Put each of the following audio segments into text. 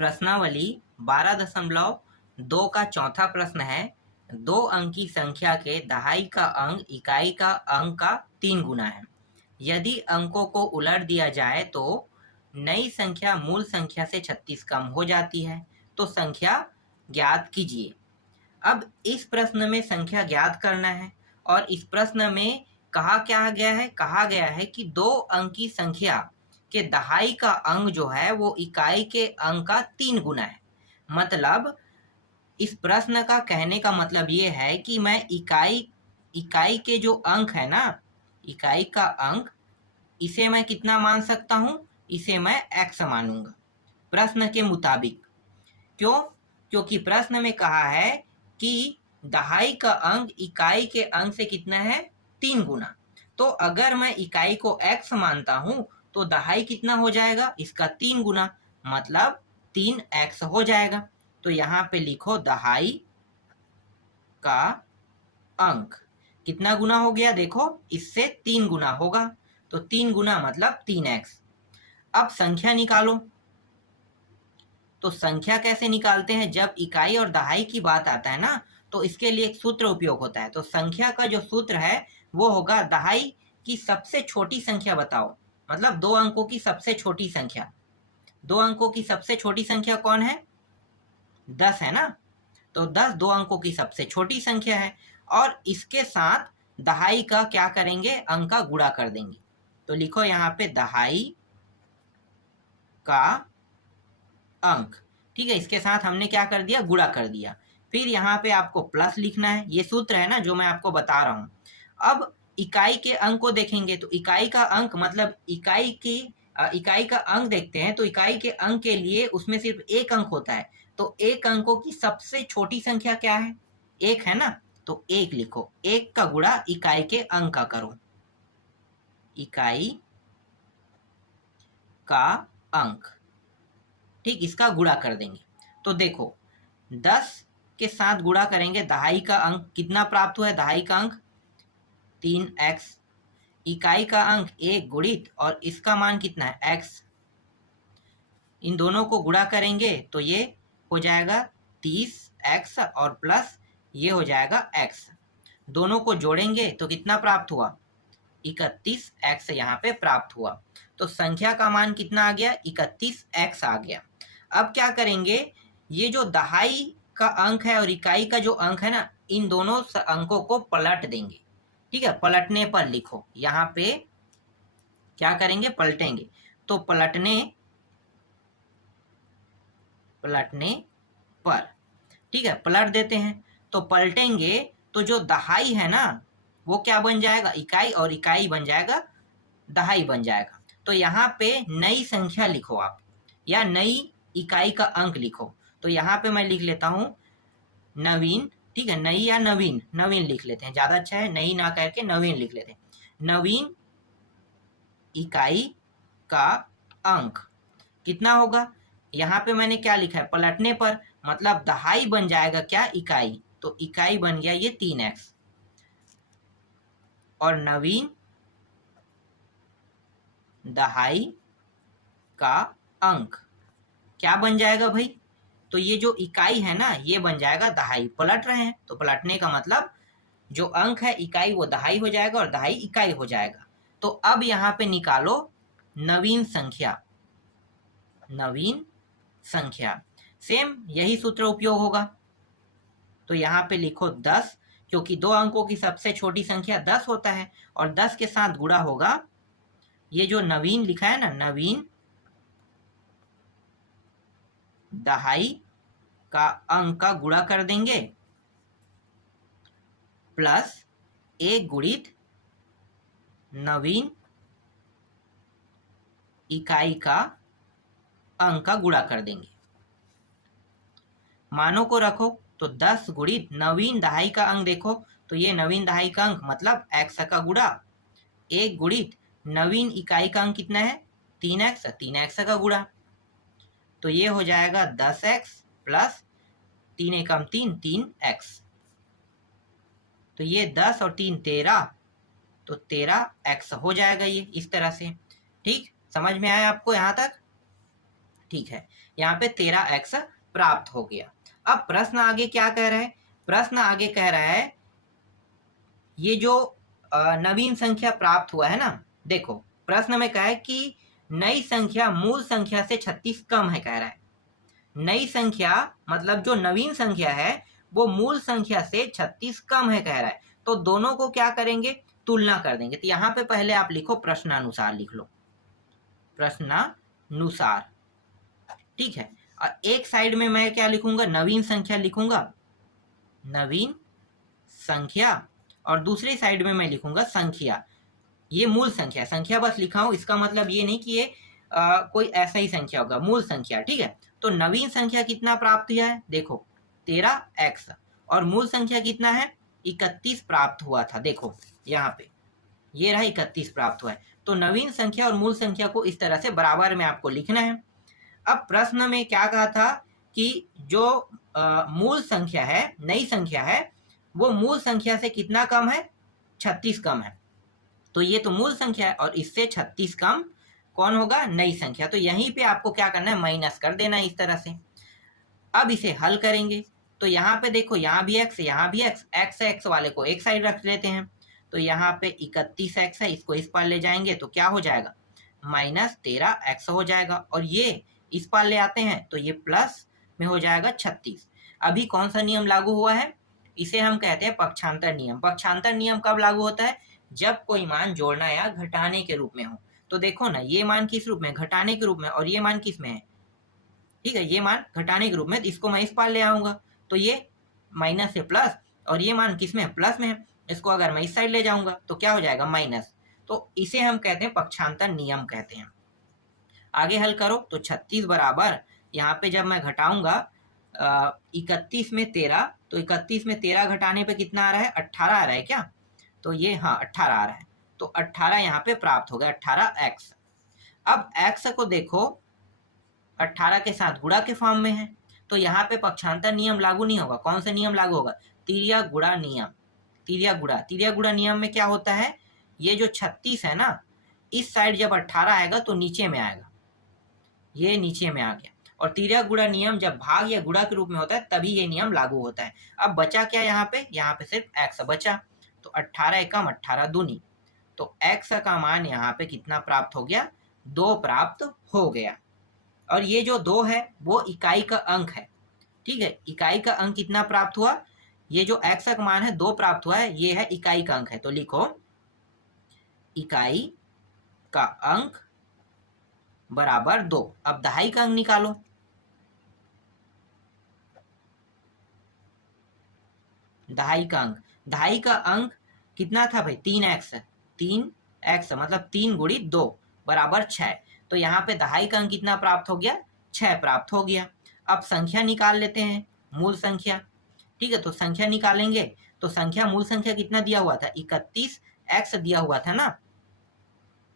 प्रश्नावली 12.2 का चौथा प्रश्न है। 2 अंकी संख्या के दहाई का अंक इकाई का अंक का 3 गुना है। यदि अंकों को उलट दिया जाए तो नई संख्या मूल संख्या से 36 कम हो जाती है, तो संख्या ज्ञात कीजिए। अब इस प्रश्न में संख्या ज्ञात करना है और इस प्रश्न में कहा गया है कि 2 अंकी संख्या के दहाई का अंक जो है वो इकाई के अंक का 3 गुना है। मतलब इस प्रश्न का कहने का मतलब ये है कि मैं इकाई के जो अंक है ना, इकाई का अंक, इसे मैं कितना मान सकता हूँ? इसे मैं x मानूंगा प्रश्न के मुताबिक। क्यों? क्योंकि प्रश्न में कहा है कि दहाई का अंक इकाई के अंक से कितना है? 3 गुना। तो अगर मैं इकाई को x मानता हूं तो दहाई कितना हो जाएगा? इसका 3 गुना, मतलब 3x हो जाएगा। तो यहाँ पे लिखो दहाई का अंक कितना गुना हो गया? देखो, इससे 3 गुना होगा, तो 3 गुना मतलब 3x। अब संख्या निकालो। तो संख्या कैसे निकालते हैं? जब इकाई और दहाई की बात आता है ना, तो इसके लिए एक सूत्र उपयोग होता है। तो संख्या का जो सूत्र है वो होगा दहाई की सबसे छोटी संख्या बताओ, मतलब 2 अंकों की सबसे छोटी संख्या। 2 अंकों की सबसे छोटी संख्या कौन है? 10 है ना। तो 10 2 अंकों की सबसे छोटी संख्या है और इसके साथ दहाई का क्या करेंगे? अंक का गुणा कर देंगे। तो लिखो यहाँ पे दहाई का अंक, ठीक है। इसके साथ हमने क्या कर दिया? गुणा कर दिया। फिर यहाँ पे आपको प्लस लिखना है। ये सूत्र है ना जो मैं आपको बता रहा हूँ। अब इकाई के अंक को देखेंगे तो इकाई का अंक मतलब इकाई का अंक देखते हैं तो इकाई के अंक के लिए उसमें सिर्फ एक अंक होता है। तो एक अंकों की सबसे छोटी संख्या क्या है? 1 है ना। तो 1 लिखो। 1 का गुणा इकाई के अंक का करो। इकाई का अंक, ठीक, इसका गुणा कर देंगे। तो देखो 10 के साथ गुणा करेंगे, दहाई का अंक कितना प्राप्त हुआ है? दहाई का अंक 3x। इकाई का अंक 1 गुणित और इसका मान कितना है? x। इन दोनों को गुणा करेंगे तो ये हो जाएगा 30x और प्लस ये हो जाएगा x। दोनों को जोड़ेंगे तो कितना प्राप्त हुआ? 31x यहाँ पे प्राप्त हुआ। तो संख्या का मान कितना आ गया? 31x आ गया। अब क्या करेंगे? ये जो दहाई का अंक है और इकाई का जो अंक है ना, इन दोनों अंकों को पलट देंगे। ठीक है, पलटने पर लिखो। यहाँ पे क्या करेंगे? पलटेंगे। तो पलटने पर, ठीक है, पलट देते हैं। तो पलटेंगे तो जो दहाई है ना वो क्या बन जाएगा? इकाई, और इकाई बन जाएगा दहाई बन जाएगा। तो यहाँ पे नई संख्या लिखो आप, या नई इकाई का अंक लिखो। तो यहाँ पे मैं लिख लेता हूँ नवीन, ठीक है, नई या नवीन, नवीन लिख लेते हैं, ज्यादा अच्छा है, नई ना करके नवीन लिख लेते हैं। नवीन इकाई का अंक कितना होगा? यहाँ पे मैंने क्या लिखा है? पलटने पर, मतलब दहाई बन जाएगा क्या? इकाई। तो इकाई बन गया ये 3x, और नवीन दहाई का अंक क्या बन जाएगा भाई? तो ये जो इकाई है ना ये बन जाएगा दहाई। पलट रहे हैं तो पलटने का मतलब जो अंक है इकाई वो दहाई हो जाएगा और दहाई इकाई हो जाएगा। तो अब यहाँ पे निकालो नवीन संख्या। नवीन संख्या, सेम यही सूत्र उपयोग होगा। तो यहाँ पे लिखो 10, क्योंकि 2 अंकों की सबसे छोटी संख्या 10 होता है और 10 के साथ गुणा होगा। ये जो नवीन लिखा है ना, नवीन दहाई का अंक का गुणा कर देंगे, प्लस 1 गुणित नवीन इकाई का अंक का गुणा कर देंगे। मानों को रखो तो 10 गुणित नवीन दहाई का अंक देखो, तो ये नवीन दहाई का अंक मतलब x का गुणा, 1 गुणित नवीन इकाई का अंक कितना है? 3x, 3x का गुणा। तो ये हो जाएगा 10x प्लस 3 एकम 3, 3x। तो ये 10 और 3 13, तो 13x हो जाएगा ये इस तरह से। ठीक, समझ में आया आपको यहाँ तक? ठीक है, यहाँ पे 13x प्राप्त हो गया। अब प्रश्न आगे क्या कह रहा है? प्रश्न आगे कह रहा है ये जो नवीन संख्या प्राप्त हुआ है ना, देखो प्रश्न में कहा है कि नई संख्या मूल संख्या से 36 कम है, कह रहा है। नई संख्या मतलब जो नवीन संख्या है वो मूल संख्या से 36 कम है, कह रहा है। तो दोनों को क्या करेंगे? तुलना कर देंगे। तो यहाँ पे पहले आप लिखो प्रश्नानुसार, लिख लो प्रश्नानुसार, ठीक है। और एक साइड में मैं क्या लिखूंगा? नवीन संख्या लिखूंगा, नवीन संख्या, और दूसरी साइड में मैं लिखूंगा संख्या। ये मूल संख्या, संख्या बस लिखा हूं, इसका मतलब ये नहीं कि ये कोई ऐसा ही संख्या होगा, मूल संख्या, ठीक है। तो नवीन संख्या कितना प्राप्त हुआ है? देखो 13x, और मूल संख्या कितना है? 31 प्राप्त हुआ था। देखो यहाँ पे ये रहा 31 प्राप्त हुआ है। तो नवीन संख्या और मूल संख्या को इस तरह से बराबर में आपको लिखना है। अब प्रश्न में क्या कहा था कि जो मूल संख्या है, नई संख्या है, वो मूल संख्या से कितना कम है? 36 कम है। तो ये तो मूल संख्या है और इससे 36 कम कौन होगा? नई संख्या। तो यहीं पे आपको क्या करना है? माइनस कर देना है इस तरह से। अब इसे हल करेंगे तो यहाँ पे देखो, यहाँ भी x, यहाँ भी x, x वाले को एक साइड रख लेते हैं। तो यहाँ पे 31x है, इसको इस पार ले जाएंगे तो क्या हो जाएगा? -13x हो जाएगा। और ये इस पार ले आते हैं तो ये प्लस में हो जाएगा 36। अभी कौन सा नियम लागू हुआ है? इसे हम कहते हैं पक्षांतर नियम। पक्षांतर नियम कब लागू होता है? जब कोई मान जोड़ना या घटाने के रूप में हो। तो देखो ना, ये मान किस रूप में? घटाने के रूप में, और ये मान किस में है? ठीक है, ये मान घटाने के रूप में, इसको मैं इस पार ले आऊंगा तो ये माइनस से प्लस, और ये मान किस में है? प्लस में है। इसको अगर मैं इस साइड ले जाऊंगा तो क्या हो जाएगा? माइनस। तो इसे हम कहते हैं पक्षांतर नियम कहते हैं। आगे हल करो तो 36 बराबर, यहाँ पे जब मैं घटाऊंगा 31 में 13, तो 31 में 13 घटाने पे कितना आ रहा है? 18 आ रहा है क्या? तो ये हाँ 18 आ रहा है। तो 18 यहाँ पे प्राप्त हो गया, 18x। अब x को देखो 18 के साथ गुणा के फॉर्म में है, तो यहाँ पे पक्षांतर नियम लागू नहीं होगा। कौन सा नियम लागू होगा? तिर्या गुणा नियम। तिर्या गुणा नियम में क्या होता है? ये जो 36 है ना, इस साइड जब 18 आएगा तो नीचे में आएगा, ये नीचे में आ गया। और तिर्या गुणा नियम जब भाग या गुणा के रूप में होता है तभी ये नियम लागू होता है। अब बचा क्या यहाँ पे? यहाँ पे सिर्फ x बचा। तो 18 एकम 18 दूनी, तो x का मान यहाँ पे कितना प्राप्त हो गया? 2 प्राप्त हो गया। और ये जो 2 है वो इकाई का अंक है, ठीक है। इकाई का अंक कितना प्राप्त हुआ? ये जो x का मान है 2 प्राप्त हुआ है, ये है इकाई का अंक है। तो लिखो इकाई का अंक बराबर 2। अब दहाई का अंक निकालो। दहाई का अंक कितना था भाई? 3x। 3x मतलब 3 गुणित 2 बराबर 6। तो यहाँ पे दहाई का अंक कितना प्राप्त हो गया? 6 प्राप्त हो गया। अब संख्या निकाल लेते हैं, मूल संख्या, ठीक है। तो संख्या निकालेंगे तो संख्या, मूल संख्या कितना दिया हुआ था? 31x दिया हुआ था ना।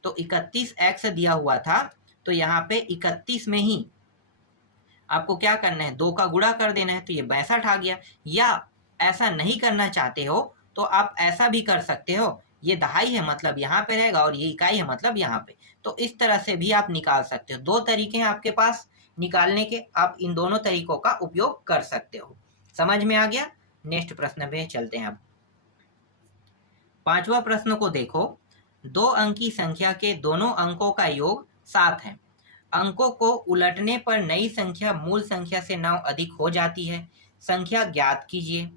तो 31x दिया हुआ था, तो यहाँ पे 31 में ही आपको क्या करना है? 2 का गुणा कर देना है, तो ये 62 आ गया। या ऐसा नहीं करना चाहते हो तो आप ऐसा भी कर सकते हो, ये दहाई है मतलब यहाँ पे रहेगा और ये इकाई है मतलब यहाँ पे। तो इस तरह से भी आप निकाल सकते हो। 2 तरीके हैं आपके पास निकालने के, आप इन दोनों तरीकों का उपयोग कर सकते हो। समझ में आ गया? नेक्स्ट प्रश्न पे चलते हैं। अब 5वां प्रश्न को देखो। 2 अंकी संख्या के दोनों अंकों का योग 7 है। अंकों को उलटने पर नई संख्या मूल संख्या से 9 अधिक हो जाती है। संख्या ज्ञात कीजिए।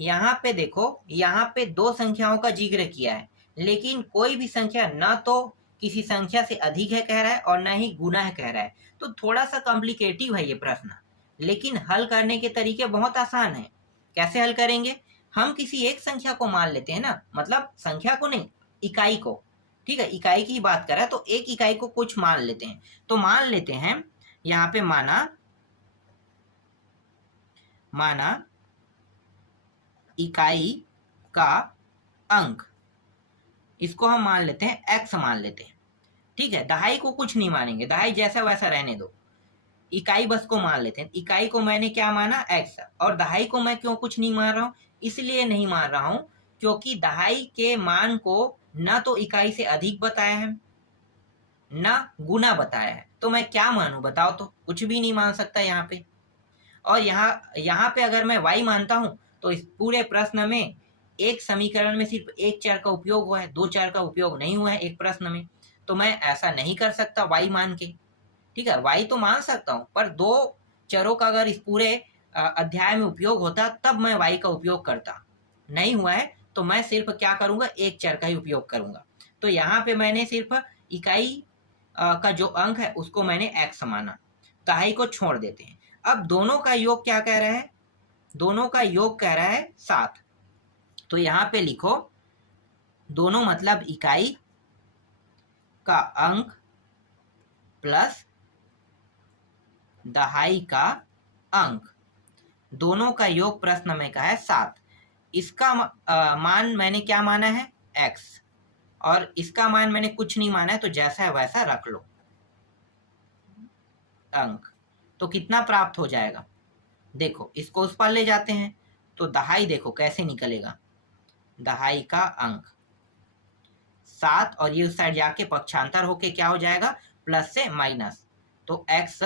यहाँ पे देखो, यहाँ पे 2 संख्याओं का जिक्र किया है, लेकिन कोई भी संख्या ना तो किसी संख्या से अधिक है कह रहा है और ना ही गुना है कह रहा है। तो थोड़ा सा कॉम्प्लिकेटिव है ये प्रश्न, लेकिन हल करने के तरीके बहुत आसान है। कैसे हल करेंगे? हम किसी एक संख्या को मान लेते हैं ना, मतलब संख्या को नहीं, इकाई को, ठीक है। इकाई की बात करें तो एक इकाई को कुछ मान लेते हैं। तो मान लेते हैं यहाँ पे माना इकाई का अंक, इसको हम मान लेते हैं x मान लेते हैं, ठीक है। दहाई को कुछ नहीं मानेंगे, दहाई जैसा वैसा रहने दो। इकाई बस को मान लेते हैं। इकाई को मैंने क्या माना? x। और दहाई को मैं क्यों कुछ नहीं मान रहा हूं? इसलिए नहीं मान रहा हूं क्योंकि दहाई के मान को ना तो इकाई से अधिक बताया है ना गुना बताया है। तो मैं क्या मानूं बताओ? तो कुछ भी नहीं मान सकता यहाँ पे। और यहाँ पे अगर मैं y मानता हूं तो इस पूरे प्रश्न में एक समीकरण में सिर्फ एक चर का उपयोग हुआ है, दो चर का उपयोग नहीं हुआ है एक प्रश्न में। तो मैं ऐसा नहीं कर सकता y मान के। ठीक है, y तो मान सकता हूं, पर दो चरों का अगर इस पूरे अध्याय में उपयोग होता तब मैं y का उपयोग करता। नहीं हुआ है तो मैं सिर्फ क्या करूंगा, एक चर का ही उपयोग करूंगा। तो यहाँ पे मैंने सिर्फ इकाई का जो अंक है उसको मैंने x माना, दहाई को छोड़ देते हैं। अब दोनों का योग क्या कह रहा है? दोनों का योग कह रहा है 7। तो यहाँ पे लिखो दोनों मतलब इकाई का अंक प्लस दहाई का अंक, दोनों का योग प्रश्न में का है 7। इसका मान मैंने क्या माना है? x, और इसका मान मैंने कुछ नहीं माना है, तो जैसा है वैसा रख लो अंक। तो कितना प्राप्त हो जाएगा? देखो इसको उस पर ले जाते हैं तो दहाई देखो कैसे निकलेगा, दहाई का अंक 7, और ये उस साइड जाके पक्षांतर होके क्या हो जाएगा, प्लस से माइनस। तो x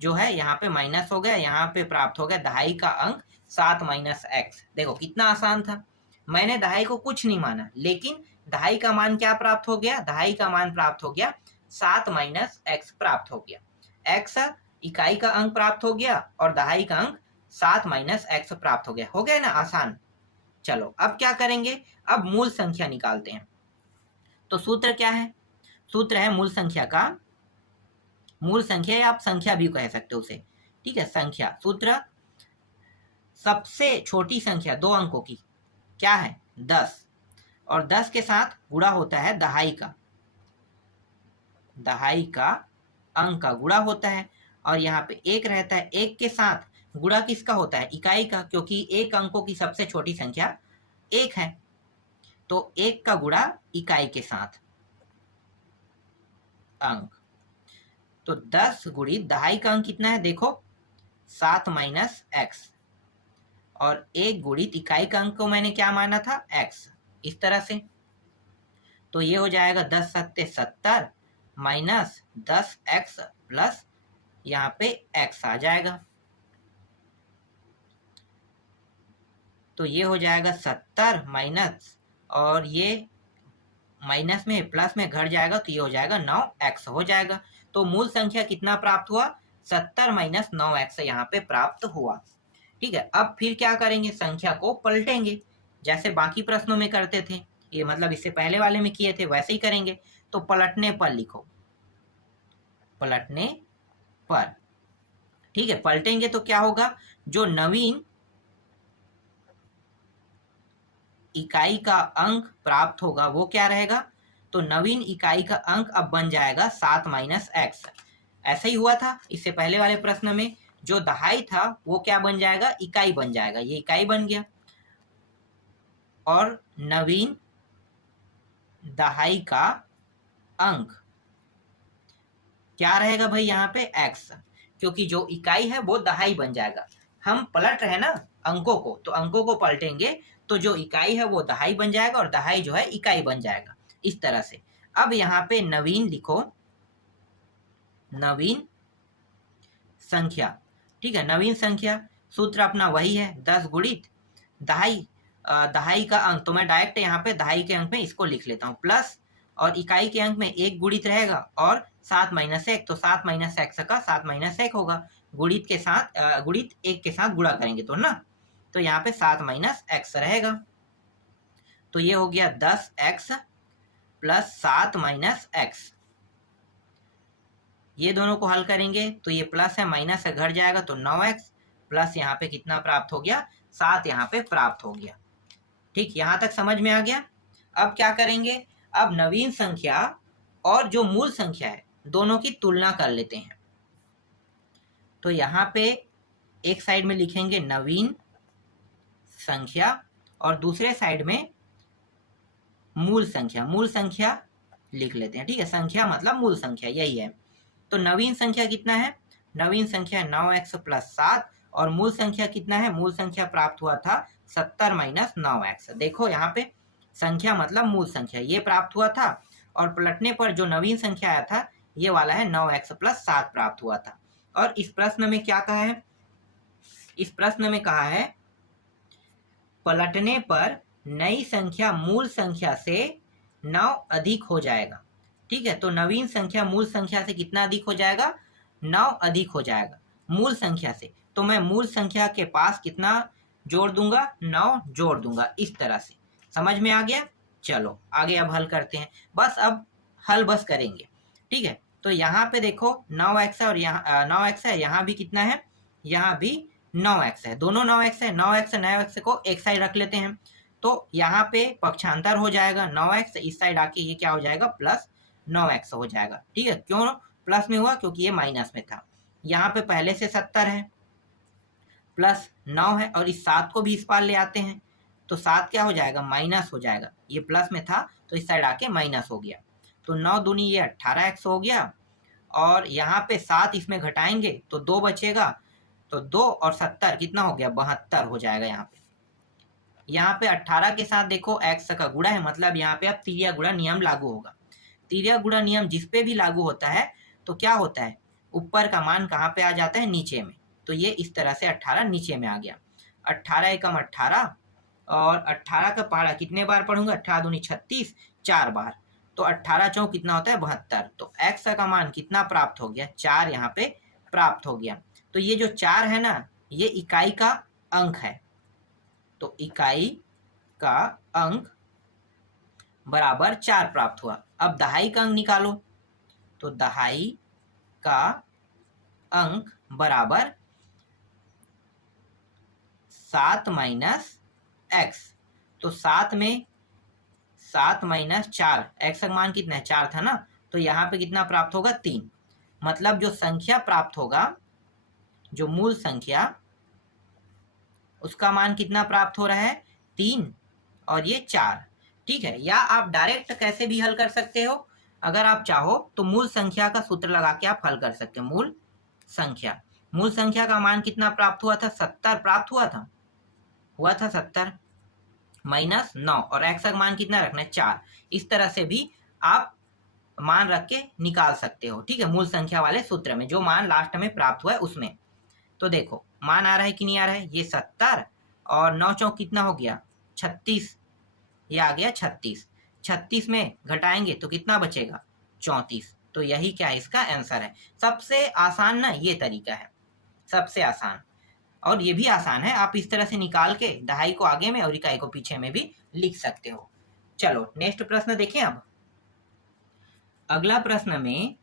जो है यहाँ पे माइनस हो गया, यहाँ पे प्राप्त हो गया दहाई का अंक 7 माइनस x। देखो कितना आसान था, मैंने दहाई को कुछ नहीं माना, लेकिन दहाई का मान क्या प्राप्त हो गया? दहाई का मान प्राप्त हो गया 7 माइनस x प्राप्त हो गया। x इकाई का अंक प्राप्त हो गया और दहाई का अंक 7 माइनस x प्राप्त हो गया। हो गया ना आसान? चलो अब क्या करेंगे, अब मूल संख्या निकालते हैं। तो सूत्र क्या है? सूत्र है मूल संख्या का, मूल संख्या या आप संख्या भी कह सकते हो उसे। ठीक है, संख्या सूत्र सबसे छोटी संख्या 2 अंकों की क्या है? 10, और 10 के साथ गुणा होता है दहाई का, दहाई का अंक का गुणा होता है, और यहाँ पे 1 रहता है, 1 के साथ गुणा किसका होता है? इकाई का, क्योंकि 1 अंकों की सबसे छोटी संख्या 1 है। तो 1 का गुणा इकाई के साथ अंक, तो 10 गुणित दहाई का अंक कितना है? देखो 7 माइनस x, और 1 गुणित इकाई का अंक को मैंने क्या माना था? x, इस तरह से। तो ये हो जाएगा 10 सत्ते 70 माइनस 10x प्लस यहाँ पे x आ जाएगा। तो ये हो जाएगा 70 माइनस, और ये माइनस में प्लस में घट जाएगा तो ये हो जाएगा 9x हो जाएगा। तो मूल संख्या कितना प्राप्त हुआ? 70 माइनस 9x यहाँ पे प्राप्त हुआ। ठीक है, अब फिर क्या करेंगे? संख्या को पलटेंगे जैसे बाकी प्रश्नों में करते थे, ये मतलब इससे पहले वाले में किए थे वैसे ही करेंगे। तो पलटने पर लिखो, पलटने पर। ठीक है, पलटेंगे तो क्या होगा? जो नवीन इकाई का अंक प्राप्त होगा वो क्या रहेगा? तो नवीन इकाई का अंक अब बन जाएगा 7 माइनस x। ऐसा ही हुआ था इससे पहले वाले प्रश्न में, जो दहाई था वो क्या बन जाएगा? इकाई बन जाएगा, ये इकाई बन गया। और नवीन दहाई का अंक क्या रहेगा भाई? यहाँ पे x, क्योंकि जो इकाई है वो दहाई बन जाएगा। हम पलट रहे हैं ना अंकों को, तो अंकों को पलटेंगे तो जो इकाई है वो दहाई बन जाएगा और दहाई जो है इकाई बन जाएगा, इस तरह से। अब यहाँ पे नवीन लिखो, नवीन संख्या। ठीक है, नवीन संख्या सूत्र अपना वही है, 10 गुणित दहाई, दहाई का अंक, तो मैं डायरेक्ट यहाँ पे दहाई के अंक में इसको लिख लेता हूँ, प्लस और इकाई के अंक में 1 गुणित रहेगा और 7 माइनस 1, तो 7 माइनस x का 7 माइनस 1 होगा। गुणित के साथ गुणित 1 के साथ गुणा करेंगे तो ना, तो यहाँ पे 7 माइनस x रहेगा। तो ये हो गया 10x प्लस 7 माइनस x। ये दोनों को हल करेंगे तो ये प्लस है माइनस है घट जाएगा, तो 9x प्लस यहाँ पे कितना प्राप्त हो गया? 7 यहाँ पे प्राप्त हो गया। ठीक, यहाँ तक समझ में आ गया? अब क्या करेंगे? अब नवीन संख्या और जो मूल संख्या है दोनों की तुलना कर लेते हैं। तो यहाँ पे एक साइड में लिखेंगे नवीन संख्या और दूसरे साइड में मूल संख्या, मूल संख्या लिख लेते हैं। ठीक है, संख्या मतलब मूल संख्या, यही है। तो नवीन संख्या कितना है? नवीन संख्या 9x प्लस 7, और मूल संख्या कितना है? मूल संख्या प्राप्त हुआ था 70 माइनस 9x। देखो यहाँ पे संख्या मतलब मूल संख्या ये प्राप्त हुआ था, और पलटने पर जो नवीन संख्या आया था ये वाला है 9x प्लस 7 प्राप्त हुआ था। और इस प्रश्न में क्या कहा है, इस प्रश्न में कहा है पलटने पर नई संख्या मूल संख्या से 9 अधिक हो जाएगा। ठीक है, तो नवीन संख्या मूल संख्या से कितना अधिक हो जाएगा, 9 अधिक हो जाएगा मूल संख्या से। तो मैं मूल संख्या के पास कितना जोड़ दूंगा, 9 जोड़ दूंगा। इस तरह से समझ में आ गया। चलो आगे अब हल करते हैं, बस अब हल बस करेंगे। ठीक है, तो यहाँ पे देखो 9x है और यहाँ 9x है, यहाँ भी कितना है, यहाँ भी 9x है, दोनों 9x है। 9x 9x को एक साइड रख लेते हैं, तो यहाँ पे पक्षांतर हो जाएगा, 9x इस साइड आके ये क्या हो जाएगा, प्लस 9x हो जाएगा। ठीक है, क्यों प्लस में हुआ, क्योंकि ये माइनस में था। यहाँ पे पहले से 70 है, प्लस 9 है, और इस 7 को भी इस पार ले आते हैं, तो 7 क्या हो जाएगा, माइनस हो जाएगा। ये प्लस में था तो इस साइड आके माइनस हो गया, तो 9 दूनी ये 18x हो गया। और यहाँ पे 7 इसमें घटाएंगे तो 2 बचेगा, तो 2 और 70 कितना हो गया, 72 हो जाएगा। यहाँ पे 18 के साथ देखो x का गुणा है, मतलब यहाँ पे अब तिर्या गुणा नियम लागू होगा। तिर्या गुणा नियम जिस पे भी लागू होता है तो क्या होता है, ऊपर का मान कहाँ पे आ जाता है, नीचे में। तो ये इस तरह से 18 नीचे में आ गया। 18 एकम 18, और 18 का पहाड़ा कितने बार पढ़ूंगा, 18 दूनी 36, 4 बार, तो 18 चौक कितना होता है, 72। तो x का मान कितना प्राप्त हो गया, 4 यहाँ पे प्राप्त हो गया। तो ये जो 4 है ना, ये इकाई का अंक है, तो इकाई का अंक बराबर 4 प्राप्त हुआ। अब दहाई का अंक निकालो, तो दहाई का अंक बराबर 7 माइनस x, तो 7 में 7 माइनस 4, x का मान कितना है, 4 था ना, तो यहाँ पे कितना प्राप्त होगा, 3। मतलब जो संख्या प्राप्त होगा, जो मूल संख्या, उसका मान कितना प्राप्त हो रहा है, 3 और ये 4। ठीक है, या आप डायरेक्ट कैसे भी हल कर सकते हो, अगर आप चाहो तो मूल संख्या का सूत्र लगा के आप हल कर सकते हो। मूल संख्या का मान कितना प्राप्त हुआ था, 70 प्राप्त हुआ था 70 माइनस 9, और x का मान कितना रखना है, 4। इस तरह से भी आप मान रख के निकाल सकते हो। ठीक है, मूल संख्या वाले सूत्र में जो मान लास्ट में प्राप्त हुआ है उसमें। तो देखो मान आ रहा है कि नहीं आ रहा है, ये 70 और 9 चौक कितना हो गया, 36, ये आ गया 36। 36 में घटाएंगे तो कितना बचेगा, 34। तो यही क्या है, इसका आंसर है। सबसे आसान ना ये तरीका है, सबसे आसान। और ये भी आसान है, आप इस तरह से निकाल के दहाई को आगे में और इकाई को पीछे में भी लिख सकते हो। चलो नेक्स्ट प्रश्न देखें। अब अगला प्रश्न में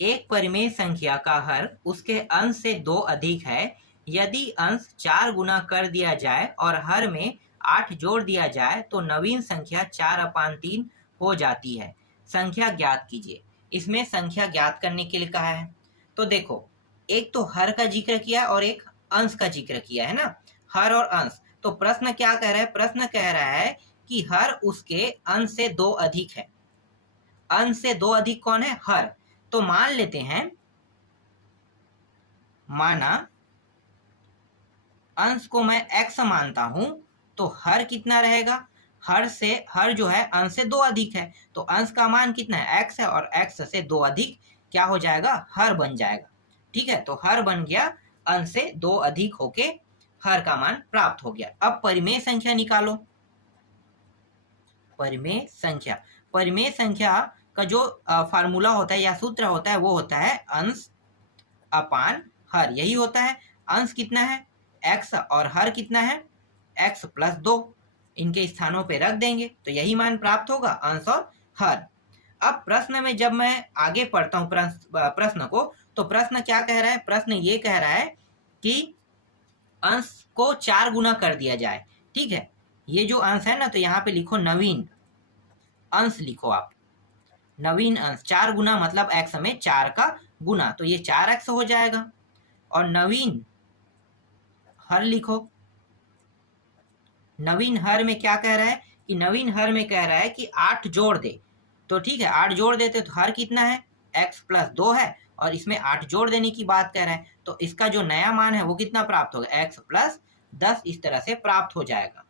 एक परिमेय संख्या का हर उसके अंश से 2 अधिक है, यदि अंश 4 गुना कर दिया जाए और हर में 8 जोड़ दिया जाए तो नवीन संख्या 4/3 हो जाती है, संख्या ज्ञात कीजिए। इसमें संख्या ज्ञात करने के लिए कहा है। तो देखो एक तो हर का जिक्र किया और एक अंश का जिक्र किया है ना, हर और अंश। तो प्रश्न क्या कह रहा है, प्रश्न कह रहा है कि हर उसके अंश से 2 अधिक है। अंश से 2 अधिक कौन है, हर। तो मान लेते हैं, माना अंश को मैं x मानता हूं, तो हर कितना रहेगा, हर जो है अंश से 2 अधिक है, तो अंश का मान कितना है, x है, और x से 2 अधिक क्या हो जाएगा, हर बन जाएगा। ठीक है, तो हर बन गया, अंश से 2 अधिक होके हर का मान प्राप्त हो गया। अब परिमेय संख्या निकालो। परिमेय संख्या का जो फार्मूला होता है या सूत्र होता है वो होता है अंश अपान हर, यही होता है। अंश कितना है, x, और हर कितना है, x प्लस 2। इनके स्थानों पे रख देंगे तो यही मान प्राप्त होगा, अंश और हर। अब प्रश्न में जब मैं आगे पढ़ता हूँ प्रश्न को, तो प्रश्न क्या कह रहा है, प्रश्न ये कह रहा है कि अंश को 4 गुना कर दिया जाए। ठीक है, ये जो अंश है ना, तो यहाँ पे लिखो नवीन अंश, लिखो आप नवीन अंश। 4 गुना मतलब x में 4 का गुना, तो ये 4x हो जाएगा। और नवीन हर लिखो। नवीन हर में क्या कह रहा है कि नवीन हर में कह रहा है कि 8 जोड़ दे। तो ठीक है, 8 जोड़ देते तो हर कितना है, x प्लस 2 है, और इसमें 8 जोड़ देने की बात कह रहा है, तो इसका जो नया मान है वो कितना प्राप्त होगा, x प्लस 10। इस तरह से प्राप्त हो जाएगा।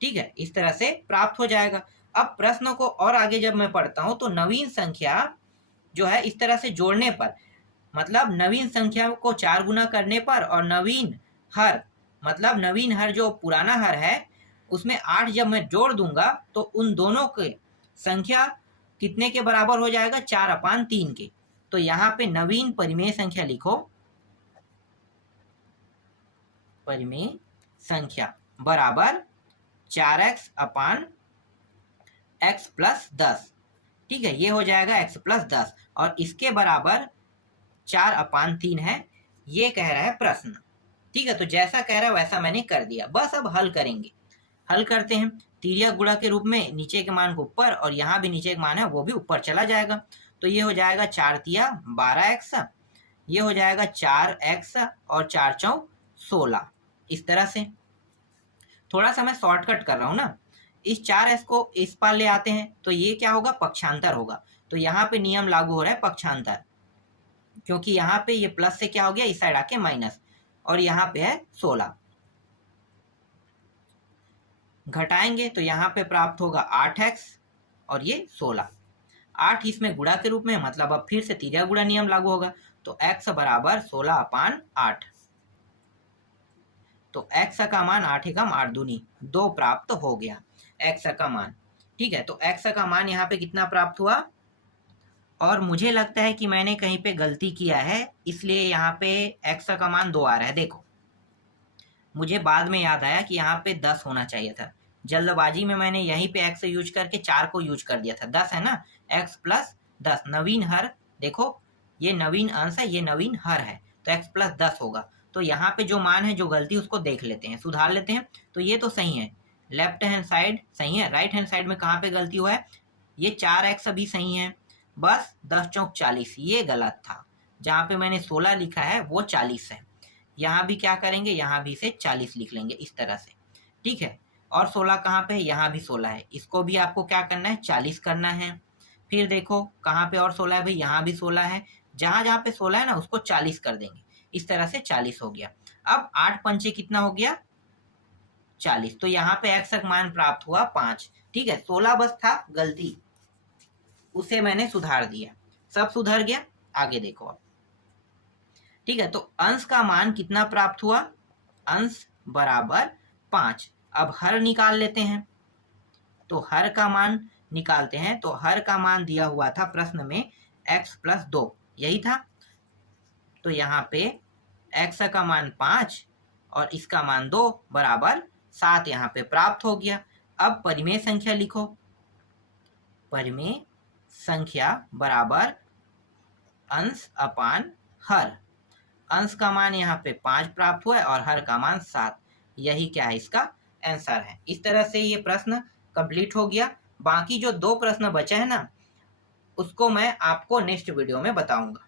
ठीक है, इस तरह से प्राप्त हो जाएगा। अब प्रश्न को और आगे जब मैं पढ़ता हूं, तो नवीन संख्या जो है इस तरह से जोड़ने पर, मतलब नवीन संख्या को 4 गुना करने पर, और नवीन हर, मतलब नवीन हर जो पुराना हर है उसमें 8 जब मैं जोड़ दूंगा तो उन दोनों के संख्या कितने के बराबर हो जाएगा, 4/3 के। तो यहाँ पे नवीन परिमेय संख्या लिखो, परिमेय संख्या बराबर 4x/x + 10। ठीक है, ये हो जाएगा x + 10 और इसके बराबर 4/3 है, ये कह रहा है प्रश्न। ठीक है, तो जैसा कह रहा है वैसा मैंने कर दिया। बस अब हल करेंगे। हल करते हैं। तिर्यक गुणा के रूप में नीचे के मान को ऊपर, और यहाँ भी नीचे का मान है वो भी ऊपर चला जाएगा। तो ये हो जाएगा 4 तिया 12x, ये हो जाएगा 4x और 4 चौक 16। इस तरह से थोड़ा सा मैं शॉर्टकट कर रहा हूँ ना। इस 4s को इस पार ले आते हैं तो ये क्या होगा, पक्षांतर होगा। तो यहाँ पे नियम लागू हो रहा है पक्षांतर, क्योंकि यहाँ पे ये प्लस से क्या हो गया, इस साइड आके माइनस, और यहाँ पे है 16। घटाएंगे तो यहाँ पे प्राप्त होगा 8x और ये 16। 8 इसमें गुणा के रूप में, मतलब अब फिर से तिर्यक गुणा नियम लागू होगा। तो x बराबर 16/8। तो x का मान 8 एकम 8 दूनी 2 प्राप्त हो गया x का मान। ठीक है, तो x का मान यहाँ पे कितना प्राप्त हुआ। और मुझे लगता है कि मैंने कहीं पे गलती किया है, इसलिए यहाँ पे x का मान 2 आ रहा है। देखो, मुझे बाद में याद आया कि यहाँ पे 10 होना चाहिए था। जल्दबाजी में मैंने यहीं पे x यूज करके 4 को यूज कर दिया था। 10 है ना, x + 10 नवीन हर। देखो, ये नवीन अंश है, ये नवीन हर है, तो x + 10 होगा। तो यहाँ पे जो मान है, जो गलती, उसको देख लेते हैं, सुधार लेते हैं। तो ये तो सही है, लेफ्ट हैंड साइड सही है। राइट हैंड साइड में कहाँ पे गलती हुआ है, ये 4x अभी सही है, बस 10 चौक 40 ये गलत था। जहाँ पे मैंने 16 लिखा है वो 40 है। यहाँ भी क्या करेंगे, यहाँ भी से 40 लिख लेंगे इस तरह से। ठीक है, और 16 कहाँ पे है, यहाँ भी 16 है, इसको भी आपको क्या करना है, 40 करना है। फिर देखो कहाँ पे और 16 है भाई, यहाँ भी 16 है। जहाँ जहाँ पे 16 है ना, उसको 40 कर देंगे। इस तरह से 40 हो गया। अब 8 पंचे कितना हो गया, 40। तो यहाँ पे x का मान प्राप्त हुआ 5। ठीक है, 16 बस था गलती, उसे मैंने सुधार दिया, सब सुधर गया। आगे देखो अब। ठीक है, तो अंश का मान कितना प्राप्त हुआ, अंश बराबर 5। अब हर निकाल लेते हैं। तो हर का मान निकालते हैं। तो हर का मान दिया हुआ था प्रश्न में x + 2, यही था। तो यहाँ पे x का मान 5 और इसका मान 2 बराबर 7 यहाँ पे प्राप्त हो गया। अब परिमेय संख्या लिखो, परिमेय संख्या बराबर अंश/हर। अंश का मान यहाँ पे 5 प्राप्त हुआ है और हर का मान 7। यही क्या है, इसका आंसर है। इस तरह से ये प्रश्न कंप्लीट हो गया। बाकी जो 2 प्रश्न बचे हैं ना, उसको मैं आपको नेक्स्ट वीडियो में बताऊंगा।